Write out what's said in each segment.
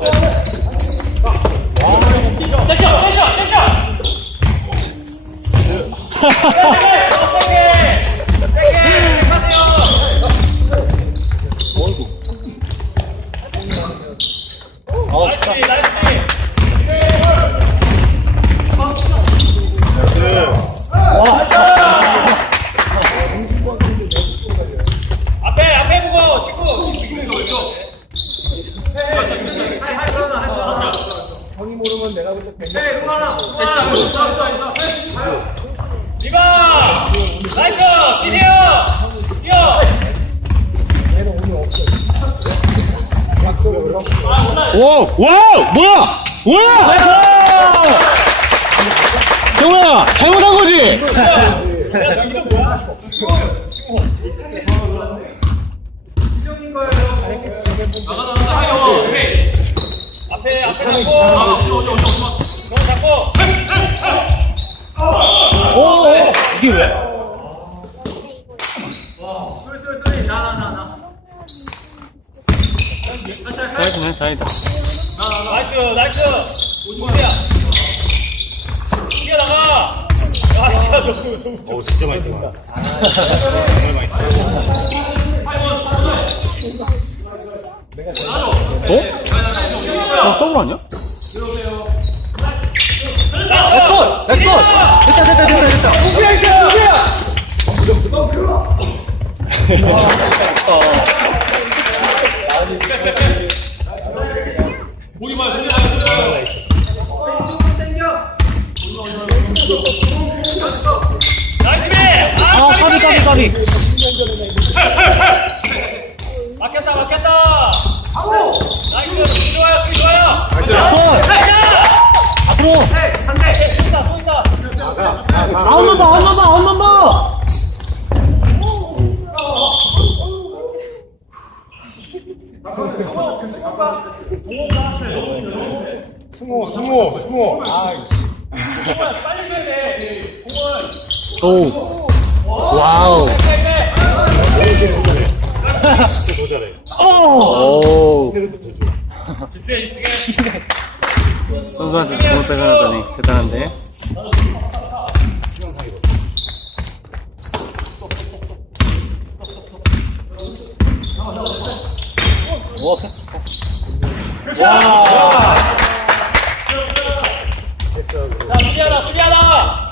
세션 세게 세게 하세요 나이스 나이스 앞에 앞에 보고 친구 친구 이거 이거 리바 나이스 뛰세요 뛰어. 오! 와! 뭐야! 뭐야! 경호야! 잘못한 거지? 앞에 앞에 잡고 너 잡고 오! 이게 왜? 다행이네, 다행이다. 나이스 나이스 어디야 뛰어나가 아 진짜 너무 오 진짜 많이 들어가. 정말 많이 들어가. 어? 어, 더블 아니야? 렛츠고 렛츠고 됐다, 됐다, 됐다, 됐다. 나이스 비 아, 까비, 까비, 까비. 막혔다 막혔다 좋아요 수비 돼 오. 와우. 더 잘해. 오. 집중해 집중해 선수한테 번호 빼가다니 대단한데. 와, 패스. 자 수비 하나 수비 하나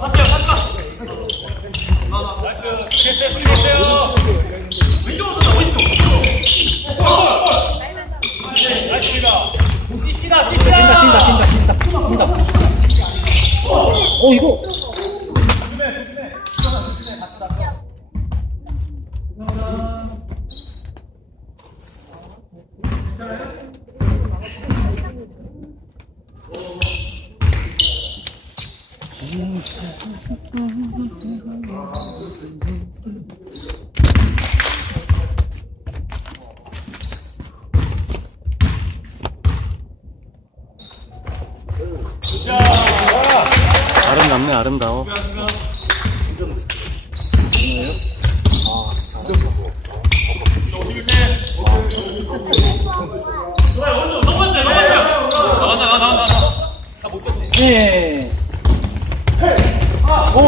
봤어요 봤어 나이스 수비했어요 수비했어요 나이스 리바 뛰시다 뛰시다 뛴다, 뛴다. 어, 이거. 아름다워. 넘었어요 넘었어요 나간다 나간다 나간다 네. 오.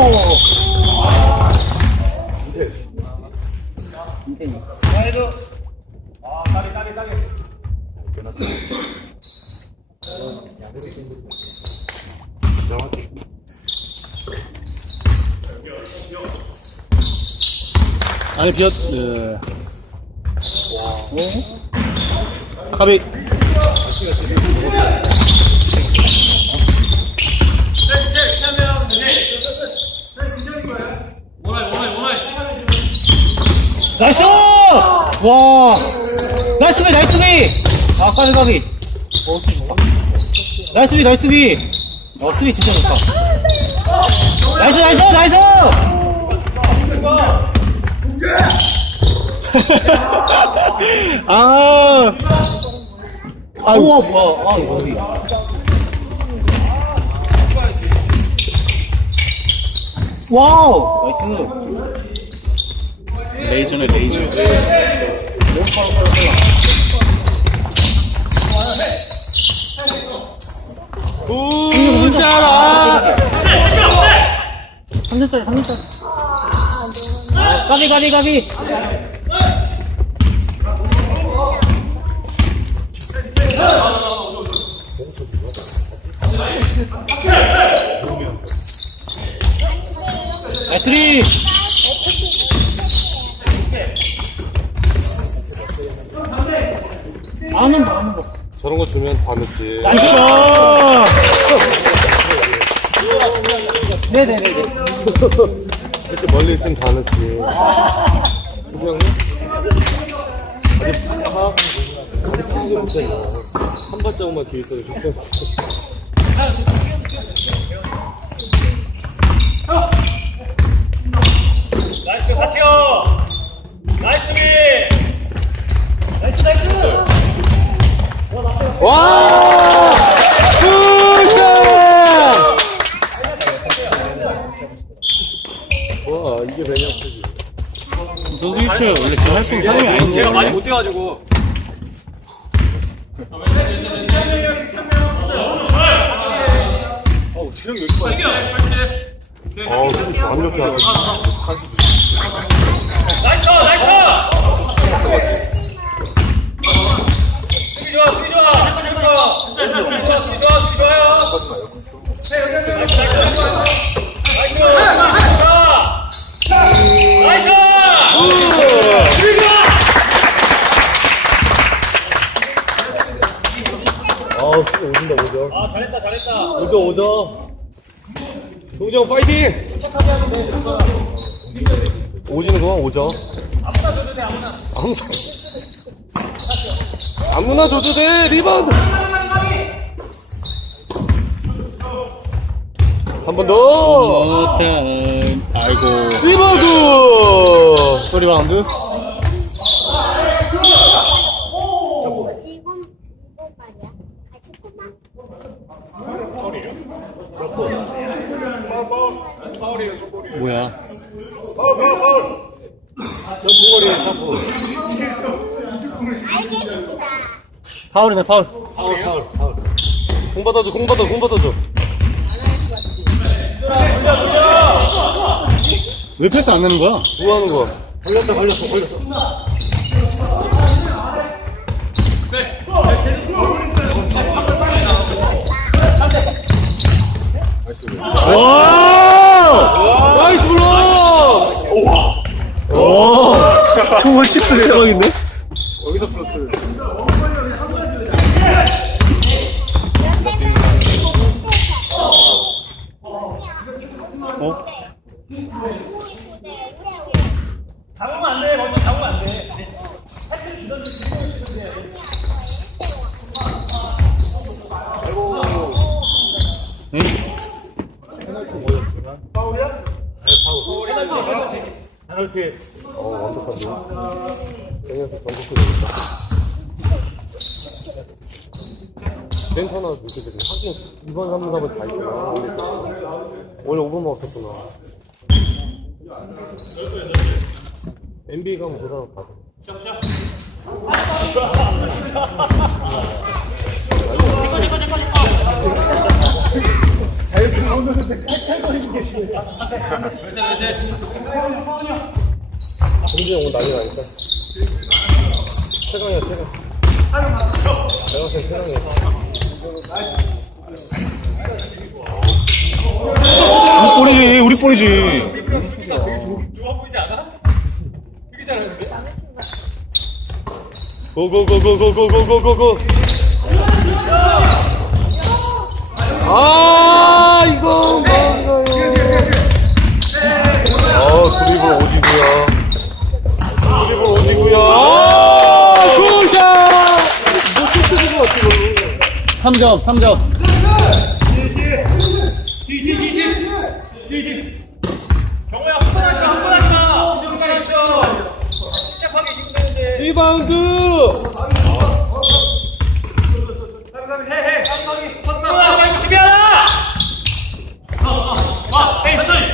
해도 아니 비었. 네. 네. 아까비. 나이스! 와. 나이스 비, 나이스 비. 아, 까비, 까비. 어. 나이스 비, 나이스 비. 어, 수비 진짜 좋다. 나이스, 나이스, 나이스! 아. 아, 우와, 뭐야. 아, 어디. 와우! 나이스. 레이저네 레이저. 굿샷! 3점짜리 3점짜리 아, 가비 가비 가비 나이스리 거 아는 거 저런 거 주면 다 넣지. 나이스 네네네네 이렇게 멀리 있으면 다 넣지. 못했나. 한 발자국만 뒤에 있어도 좋겠어. 나이스 같이요 나이스 비 나이스 나이스 와! 굿샷! 와, 이게 베냐프지. 저도 일체 원래 제가 할수 있는 사람이 아닌데 제가 많이 못 뛰어가지고 체력 여기 이겨. 어우, 완벽히 하네. 나이스 나이스 수비 좋아, 수비 좋아. 됐어, 됐어, 됐어. 수비 좋아, 수비 좋아요. 네, 여기 여기 잘했다 오죠, 오죠. 동정 파이팅! 오지는 거야, 오죠. 아무나 줘도 돼 아무나 아무나. 아무나 줘도 돼, 리바운드! 한 번 더! 아이고 리바운드! 또 리바운드 이건 이거 말이야. 같이 뭐야 알겠습니다. 파울이네 파울 파울, 파울, 파울. 공 받아줘, 공 받아, 공 받아줘. 왜 패스 안 내는 거야? 뭐 하는 거야? 걸렸다 걸렸어 걸렸어 와! 나이스 블록! 와! 정말 시트 대박인데? 여기서 플러트. 어? 잡으면 안 돼 먼저 잡으면 안 돼 응? 어, 완벽한데. 그냥 전국도 되겠다. 센터나 이렇게 되게 하긴 2번, 3번, 4번 다 있구나. 원래 5번만 없었구나. NBA 가면 그 사람 가 자. 공지 오늘 난리 나니까. 최강이야, 최강. 내가 봤을 때 최강이야. 우리 볼이지 우리 볼이지 좋아 보이지 않아? 되게 잘하는데? 고고고고고고고고고고. 아, 이거 뭔가요? 아, 드리블 오지구야. 드리블 오지구야. 아, 굿샷! 이거 슈트인 것 같아, 이거. 3점 3점 경호야 한번 하지 한번 하지 마 이렇게 하죠 시작하게 이기면 되는데 리바운드! 해해 아 빨리 준비하라 와 헤이 천천히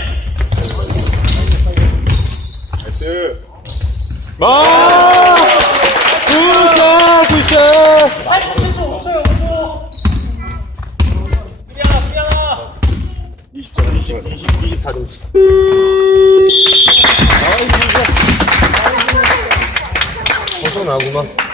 나이스. 아! 굿샷, 굿샷! 수비하나 수비하나 20점, 20, 20, 24점. 벗어나구만.